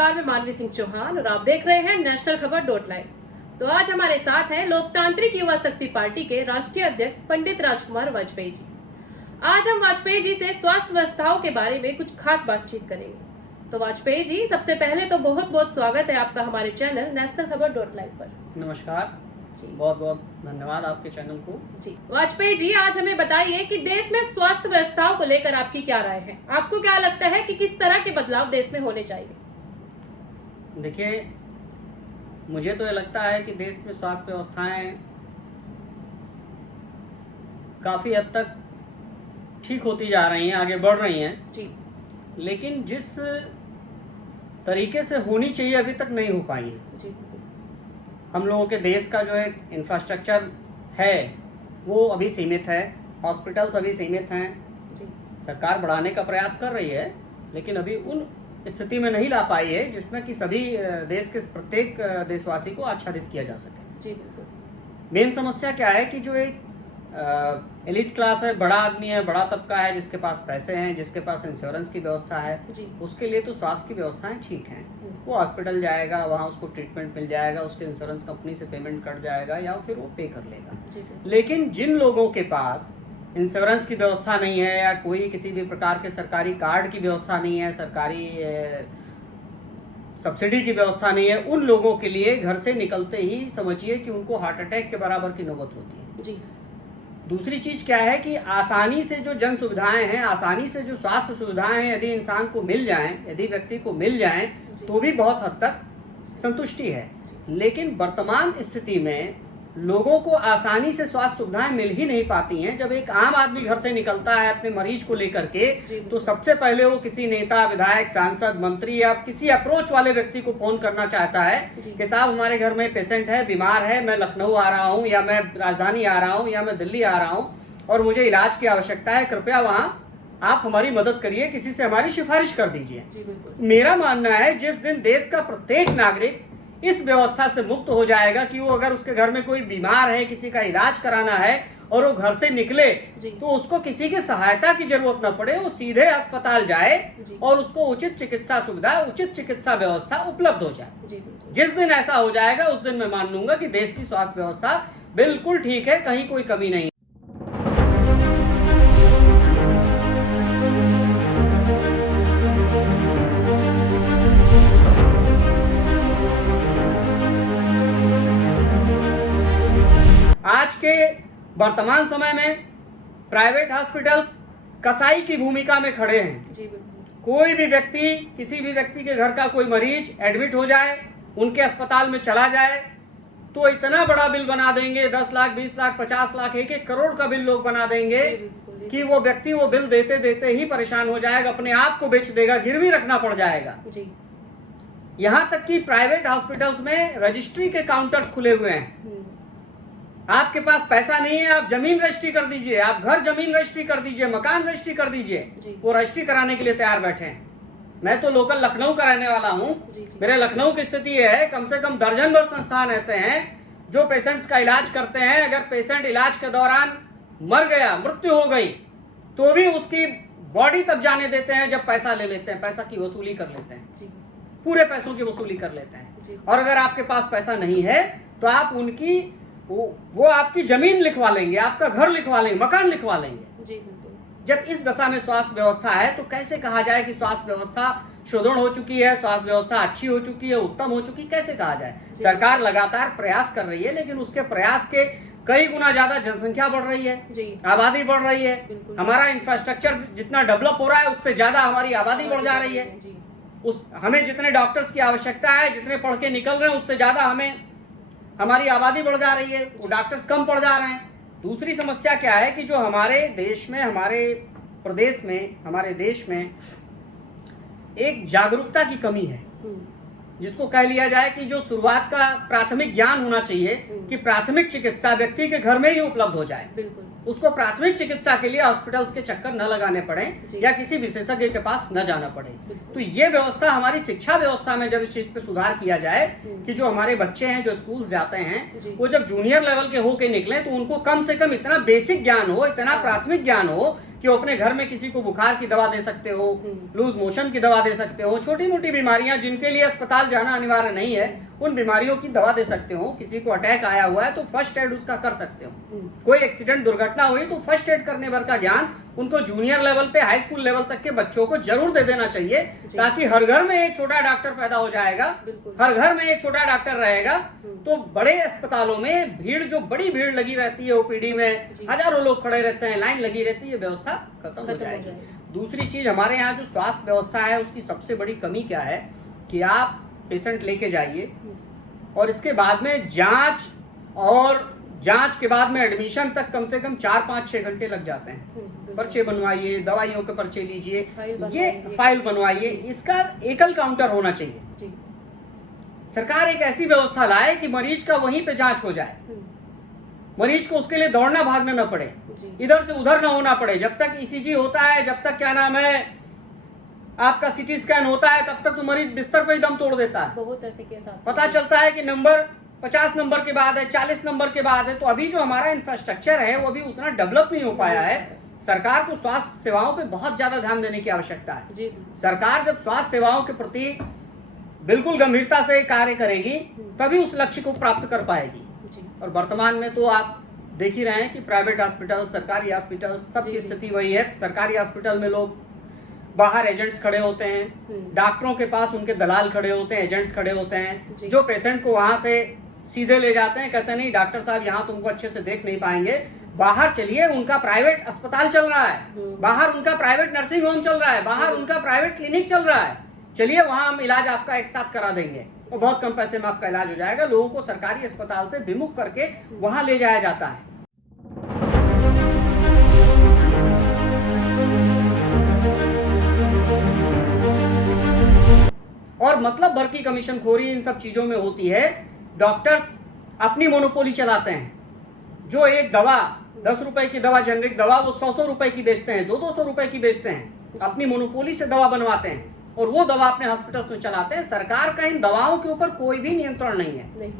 नमस्कार, मैं मानवी सिंह चौहान और आप देख रहे हैं नेशनल खबर .live। तो आज हमारे साथ हैं लोकतांत्रिक युवा शक्ति पार्टी के राष्ट्रीय अध्यक्ष पंडित राजकुमार वाजपेयी जी। आज हम वाजपेयी जी से स्वास्थ्य व्यवस्थाओं के बारे में कुछ खास बातचीत करेंगे। तो वाजपेयी जी, सबसे पहले तो बहुत बहुत स्वागत है आपका हमारे चैनल नेशनल खबर .live पर। नमस्कार, बहुत बहुत धन्यवाद आपके चैनल को। जी वाजपेयी जी, आज हमें बताइए कि देश में स्वास्थ्य व्यवस्थाओं को लेकर आपकी क्या राय है। आपको क्या लगता है कि किस तरह के बदलाव देश में होने चाहिए? देखिए, मुझे तो ये लगता है कि देश में स्वास्थ्य व्यवस्थाएं काफ़ी हद तक ठीक होती जा रही हैं, आगे बढ़ रही हैं जी। लेकिन जिस तरीके से होनी चाहिए अभी तक नहीं हो पाई है। जी। हम लोगों के देश का जो एक इंफ्रास्ट्रक्चर है वो अभी सीमित है, हॉस्पिटल्स अभी सीमित हैं। जी। सरकार बढ़ाने का प्रयास कर रही है लेकिन अभी उन स्थिति में नहीं ला पाई है जिसमें कि सभी देश के प्रत्येक देशवासी को आच्छादित किया जा सके। जी बिल्कुल। मेन समस्या क्या है कि जो एक एलिट क्लास है, बड़ा आदमी है, बड़ा तबका है, जिसके पास पैसे हैं, जिसके पास इंश्योरेंस की व्यवस्था है, उसके लिए तो स्वास्थ्य की व्यवस्थाएं ठीक हैं। वो हॉस्पिटल जाएगा, वहाँ उसको ट्रीटमेंट मिल जाएगा, उसके इंश्योरेंस कंपनी से पेमेंट कट जाएगा या फिर वो पे कर लेगा। लेकिन जिन लोगों के पास इंश्योरेंस की व्यवस्था नहीं है या कोई किसी भी प्रकार के सरकारी कार्ड की व्यवस्था नहीं है, सरकारी सब्सिडी की व्यवस्था नहीं है, उन लोगों के लिए घर से निकलते ही समझिए कि उनको हार्ट अटैक के बराबर की नौबत होती है। जी। दूसरी चीज़ क्या है कि आसानी से जो जन सुविधाएं हैं, आसानी से जो स्वास्थ्य सुविधाएं हैं, यदि इंसान को मिल जाएं, यदि व्यक्ति को मिल जाएं तो भी बहुत हद तक संतुष्टि है। लेकिन वर्तमान स्थिति में लोगों को आसानी से स्वास्थ्य सुविधाएं मिल ही नहीं पाती हैं। जब एक आम आदमी घर से निकलता है अपने मरीज को लेकर के, तो सबसे पहले वो किसी नेता, विधायक, सांसद, मंत्री या किसी अप्रोच वाले व्यक्ति को फोन करना चाहता है कि साहब हमारे घर में पेशेंट है, बीमार है, मैं लखनऊ आ रहा हूँ या मैं राजधानी आ रहा हूँ या मैं दिल्ली आ रहा हूँ और मुझे इलाज की आवश्यकता है, कृपया वहाँ आप हमारी मदद करिए, किसी से हमारी सिफारिश कर दीजिए। मेरा मानना है जिस दिन देश का प्रत्येक नागरिक इस व्यवस्था से मुक्त हो जाएगा कि वो अगर उसके घर में कोई बीमार है, किसी का इलाज कराना है और वो घर से निकले तो उसको किसी की सहायता की जरूरत न पड़े, वो सीधे अस्पताल जाए और उसको उचित चिकित्सा सुविधा, उचित चिकित्सा व्यवस्था उपलब्ध हो जाए। जिस दिन ऐसा हो जाएगा उस दिन मैं मान लूंगा कि देश की स्वास्थ्य व्यवस्था बिल्कुल ठीक है, कहीं कोई कमी नहीं। आज के वर्तमान समय में प्राइवेट हॉस्पिटल्स कसाई की भूमिका में खड़े हैं। जी। कोई भी व्यक्ति, किसी भी व्यक्ति के घर का कोई मरीज एडमिट हो जाए, उनके अस्पताल में चला जाए तो इतना बड़ा बिल बना देंगे, 10 लाख, 20 लाख, 50 लाख, 1-1 करोड़ का बिल लोग बना देंगे कि वो व्यक्ति वो बिल देते देते ही परेशान हो जाएगा, अपने आप को बेच देगा, गिरवी रखना पड़ जाएगा। जी। यहाँ तक कि प्राइवेट हॉस्पिटल्स में रजिस्ट्री के काउंटर्स खुले हुए हैं। आपके पास पैसा नहीं है, आप जमीन रजिस्ट्री कर दीजिए, आप घर जमीन रजिस्ट्री कर दीजिए, मकान रजिस्ट्री कर दीजिए, वो रजिस्ट्री कराने के लिए तैयार बैठे हैं। मैं तो लोकल लखनऊ का रहने वाला हूँ। मेरे लखनऊ की स्थिति यह है, कम से कम दर्जन भर संस्थान ऐसे हैं जो पेशेंट्स का इलाज करते हैं। अगर पेशेंट इलाज के दौरान मर गया, मृत्यु हो गई, तो भी उसकी बॉडी तब जाने देते हैं जब पैसा ले लेते हैं, पैसा की वसूली कर लेते हैं, पूरे पैसों की वसूली कर लेते हैं। और अगर आपके पास पैसा नहीं है तो आप उनकी वो आपकी जमीन लिखवा लेंगे, आपका घर लिखवा लेंगे, मकान लिखवा लेंगे। जी बिल्कुल। जब इस दशा में स्वास्थ्य व्यवस्था है तो कैसे कहा जाए कि स्वास्थ्य व्यवस्था सुदृढ़ हो चुकी है, स्वास्थ्य व्यवस्था अच्छी हो चुकी है, उत्तम हो चुकी, कैसे कहा जाए? सरकार लगातार प्रयास कर रही है लेकिन उसके प्रयास के कई गुना ज्यादा जनसंख्या बढ़ रही है, आबादी बढ़ रही है, हमारा इंफ्रास्ट्रक्चर जितना डेवलप हो रहा है उससे ज्यादा हमारी आबादी बढ़ जा रही है। हमें जितने डॉक्टर्स की आवश्यकता है, जितने पढ़ के निकल रहे हैं, उससे ज्यादा हमारी आबादी बढ़ जा रही है, वो डॉक्टर्स कम पड़ जा रहे हैं। दूसरी समस्या क्या है कि जो हमारे देश में, हमारे प्रदेश में, हमारे देश में एक जागरूकता की कमी है, जिसको कह लिया जाए कि जो शुरुआत का प्राथमिक ज्ञान होना चाहिए कि प्राथमिक चिकित्सा व्यक्ति के घर में ही उपलब्ध हो जाए। बिल्कुल। उसको प्राथमिक चिकित्सा के लिए हॉस्पिटल्स के चक्कर न लगाने पड़े या किसी विशेषज्ञ के पास न जाना पड़े। तो ये व्यवस्था हमारी शिक्षा व्यवस्था में जब इस चीज पे सुधार किया जाए कि जो हमारे बच्चे हैं जो स्कूल जाते हैं वो जब जूनियर लेवल के होके निकले तो उनको कम से कम इतना बेसिक ज्ञान हो, इतना प्राथमिक ज्ञान हो कि वो अपने घर में किसी को बुखार की दवा दे सकते हो, लूज मोशन की दवा दे सकते हो, छोटी मोटी बीमारियां जिनके लिए अस्पताल जाना अनिवार्य नहीं है उन बीमारियों की दवा दे सकते हो। किसी को अटैक आया हुआ है तो फर्स्ट एड उसका कर सकते हो। कोई एक्सीडेंट दुर्घटना हुई तो फर्स्ट एड करने भर का ज्ञान उनको जूनियर लेवल पे, हाई स्कूल लेवल तक के बच्चों को जरूर दे देना चाहिए, ताकि हर घर में एक छोटा डॉक्टर पैदा हो जाएगा, हर घर में एक छोटा डॉक्टर रहेगा। तो बड़े अस्पतालों में भीड़, जो बड़ी भीड़ लगी रहती है ओपीडी में, हजारों लोग खड़े रहते हैं, लाइन लगी रहती है, व्यवस्था खत्म हो जाएगी। दूसरी चीज, हमारे यहाँ जो स्वास्थ्य व्यवस्था है उसकी सबसे बड़ी कमी क्या है कि आप पेशेंट लेके जाइए और इसके बाद में जांच, और जांच के बाद में एडमिशन तक कम से कम 4-5-6 घंटे लग जाते हैं। पर्चे बनवाइए, दवाइयों के पर्चे लीजिए, ये फाइल बनवाइए, इसका एकल काउंटर होना चाहिए। सरकार एक ऐसी व्यवस्था लाए कि मरीज का वहीं पे जांच हो जाए, मरीज को उसके लिए दौड़ना भागना न पड़े, इधर से उधर ना होना पड़े। जब तक ईसीजी होता है, जब तक क्या नाम है आपका सीटी स्कैन होता है, तब तक तो मरीज बिस्तर पर ही दम तोड़ देता है। बहुत ऐसे केस आते हैं। पता चलता है कि नंबर 50 नंबर के बाद है, 40 नंबर के बाद है। तो अभी जो हमारा इंफ्रास्ट्रक्चर है वो अभी उतना डेवलप नहीं हो पाया है। सरकार को स्वास्थ्य सेवाओं पे बहुत ज्यादा ध्यान देने की आवश्यकता है जी। सरकार जब स्वास्थ्य सेवाओं के प्रति बिल्कुल गंभीरता से कार्य करेगी तभी उस लक्ष्य को प्राप्त कर पाएगी जी। और वर्तमान में तो आप देख ही रहे हैं कि प्राइवेट हॉस्पिटल, सरकारी हॉस्पिटल, सबकी स्थिति वही है। सरकारी हॉस्पिटल में लोग बाहर एजेंट्स खड़े होते हैं, डॉक्टरों के पास उनके दलाल खड़े होते हैं, एजेंट्स खड़े होते हैं, जो पेशेंट को वहां से सीधे ले जाते हैं, कहते हैं नहीं डॉक्टर साहब यहाँ तुमको अच्छे से देख नहीं पाएंगे, बाहर चलिए, उनका प्राइवेट अस्पताल चल रहा है, बाहर उनका प्राइवेट नर्सिंग होम चल रहा है, बाहर उनका प्राइवेट क्लिनिक चल रहा है, चलिए वहां हम इलाज आपका एक साथ करा देंगे और बहुत कम पैसे में आपका इलाज हो जाएगा। लोगों को सरकारी अस्पताल से विमुख करके वहां ले जाया जाता है। और मतलब भर की कमीशनखोरी इन सब चीजों में होती है। डॉक्टर्स अपनी मोनोपोली चलाते हैं। जो एक दवा 10 रुपए की दवा, जेनरिक दवा, वो 100 रुपए की बेचते हैं, 200 रुपए की बेचते हैं, अपनी मोनोपोली से दवा बनवाते हैं और वो दवा अपने हॉस्पिटल्स में चलाते हैं। सरकार का इन दवाओं के ऊपर कोई भी नियंत्रण नहीं है।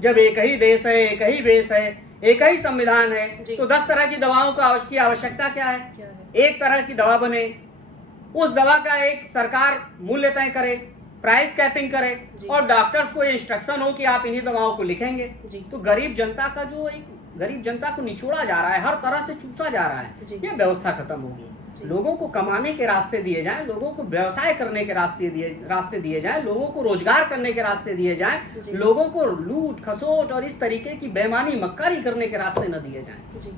जब एक ही देश है, एक ही बेस है, एक ही संविधान है, तो 10 तरह की दवाओं की आवश्यकता क्या है? एक तरह की दवा बने, उस दवा का एक सरकार मूल्य तय करे, प्राइस कैपिंग करे और डॉक्टर्स को ये इंस्ट्रक्शन हो कि आप इन्हीं दवाओं को लिखेंगे। तो गरीब जनता का जो एक गरीब जनता को निचोड़ा जा रहा है, हर तरह से चूसा जा रहा है, ये व्यवस्था खत्म होगी। लोगों को कमाने के रास्ते दिए जाएं, लोगों को व्यवसाय करने के रास्ते दिए जाएं, लोगों को रोजगार करने के रास्ते दिए जाएं, लोगों को लूट खसोट और इस तरीके की बेईमानी मक्कारी करने के रास्ते न दिए जाएं।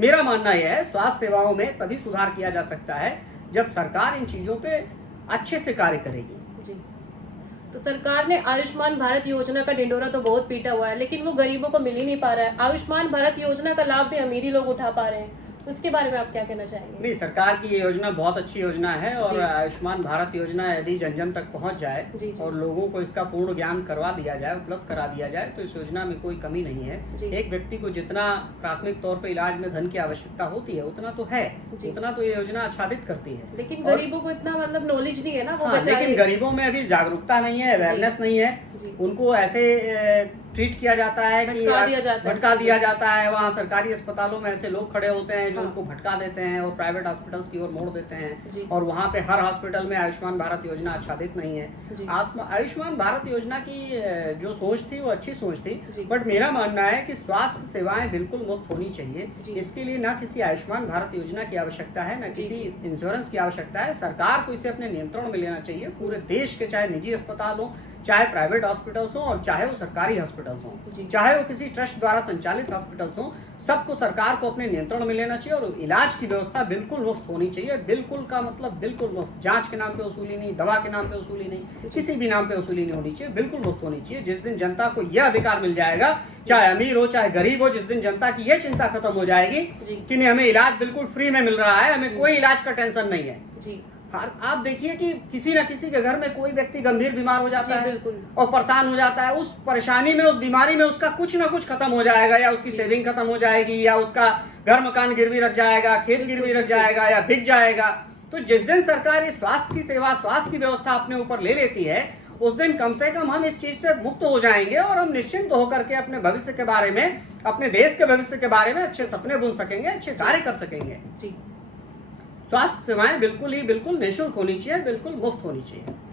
मेरा मानना यह है स्वास्थ्य सेवाओं में तभी सुधार किया जा सकता है जब सरकार इन चीजों पे अच्छे से कार्य करेगी। तो सरकार ने आयुष्मान भारत योजना का ढिंडोरा तो बहुत पीटा हुआ है, लेकिन वो गरीबों को मिल ही नहीं पा रहा है। आयुष्मान भारत योजना का लाभ भी अमीर ही लोग उठा पा रहे हैं, उसके बारे में आप क्या कहना चाहेंगे? नहीं, सरकार की ये योजना बहुत अच्छी योजना है और आयुष्मान भारत योजना यदि जन जन तक पहुंच जाए और लोगों को इसका पूर्ण ज्ञान करवा दिया जाए, उपलब्ध करा दिया जाए, तो इस योजना में कोई कमी नहीं है। एक व्यक्ति को जितना प्राथमिक तौर पर इलाज में धन की आवश्यकता होती है उतना तो है, उतना तो ये योजना आच्छादित करती है। लेकिन गरीबों को इतना मतलब नॉलेज नहीं है ना, वो लेकिन गरीबों में अभी जागरूकता नहीं है, अवेयरनेस नहीं है, उनको ऐसे ट्रीट किया जाता है कि भटका दिया जाता है। वहाँ सरकारी अस्पतालों में ऐसे लोग खड़े होते हैं जो उनको भटका देते हैं और प्राइवेट हॉस्पिटल्स की ओर मोड़ देते हैं और वहाँ पे हर हॉस्पिटल में आयुष्मान भारत योजना आच्छादित नहीं है। आयुष्मान भारत योजना की जो सोच थी वो अच्छी सोच थी, बट मेरा मानना है कि स्वास्थ्य सेवाएं बिल्कुल मुफ्त होनी चाहिए। इसके लिए ना किसी आयुष्मान भारत योजना की आवश्यकता है, न किसी इंश्योरेंस की आवश्यकता है। सरकार को इसे अपने नियंत्रण में लेना चाहिए। पूरे देश के चाहे निजी अस्पताल हो, चाहे प्राइवेट हॉस्पिटल्स हो और चाहे वो सरकारी हॉस्पिटल्स हो, चाहे वो किसी ट्रस्ट द्वारा संचालित हॉस्पिटल्स हो, सबको सरकार को अपने नियंत्रण में लेना चाहिए और इलाज की व्यवस्था बिल्कुल मुफ्त होनी चाहिए। बिल्कुल का मतलब बिल्कुल मुफ्त। जांच के नाम पे वसूली नहीं, दवा के नाम पे वसूली नहीं, किसी भी नाम पे वसूली नहीं होनी चाहिए, बिल्कुल मुफ्त होनी चाहिए। जिस दिन जनता को यह अधिकार मिल जाएगा, चाहे अमीर हो चाहे गरीब हो, जिस दिन जनता की यह चिंता खत्म हो जाएगी कि नहीं हमें इलाज बिल्कुल फ्री में मिल रहा है, हमें कोई इलाज का टेंशन नहीं है। आप देखिए कि किसी न किसी के घर में कोई व्यक्ति गंभीर बीमार हो जाता है और परेशान हो जाता है। उस परेशानी में, उस बीमारी में उसका कुछ ना कुछ खत्म हो जाएगा, या उसकी सेविंग खत्म हो जाएगी, या उसका घर मकान गिरवी रख जाएगा, खेत गिरवी रख जाएगा, या बिक जाएगा। तो जिस दिन सरकार इस स्वास्थ्य की सेवा, स्वास्थ्य की व्यवस्था अपने ऊपर ले लेती है, उस दिन कम से कम हम इस चीज से मुक्त हो जाएंगे और हम निश्चिंत होकर के अपने भविष्य के बारे में, अपने देश के भविष्य के बारे में अच्छे सपने बुन सकेंगे, अच्छे कार्य कर सकेंगे। स्वास्थ्य सेवाएं बिल्कुल निःशुल्क होनी चाहिए, बिल्कुल मुफ्त होनी चाहिए।